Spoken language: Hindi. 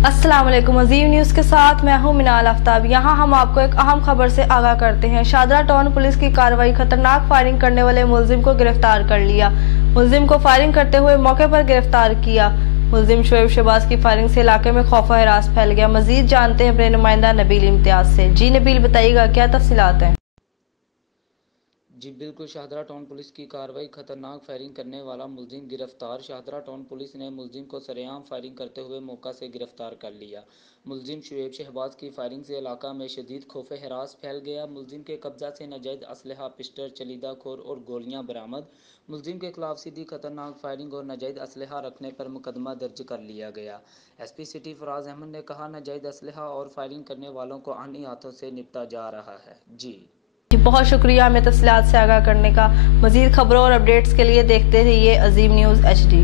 अस्सलाम वालेकुम। अजीम न्यूज़ के साथ मैं हूं मिनाल आफ्ताब। यहां हम आपको एक अहम खबर से आगाह करते हैं। शादरा टाउन पुलिस की कार्रवाई, खतरनाक फायरिंग करने वाले मुलजिम को गिरफ्तार कर लिया। मुलजिम को फायरिंग करते हुए मौके पर गिरफ्तार किया। मुलजिम शुएब शहबाज की फायरिंग से इलाके में खौफ व हिरास फैल गया। मजीद जानते हैं अपने नुमाइंदा नबील इम्तियाज से। जी नबील, बताइएगा क्या तफसीलात हैं? जी बिल्कुल, शाहदरा टाउन पुलिस की कार्रवाई, खतरनाक फायरिंग करने वाला मुलजिम गिरफ्तार। शाहदरा टाउन पुलिस ने मुलजिम को सरेआम फायरिंग करते हुए मौका से गिरफ्तार कर लिया। मुलजिम शुएब शहबाज की फायरिंग से इलाका में शदीद खौफ हिरास फैल गया। मुलजिम के कब्जा से नाजायज़ असलहा, पिस्टल, चलीदा खोर और गोलियां बरामद। मुलजिम के खिलाफ सीधी खतरनाक फायरिंग और नाजायज़ असलहा रखने पर मुकदमा दर्ज कर लिया गया। SP सिटी फराज अहमद ने कहा, नाजायज़ असलहा और फायरिंग करने वालों को आनी हाथों से निपटा जा रहा है। जी बहुत शुक्रिया हमें तफसीलात से आगाह करने का। मजीद खबरों और अपडेट्स के लिए देखते रहिए अजीम न्यूज़ HD।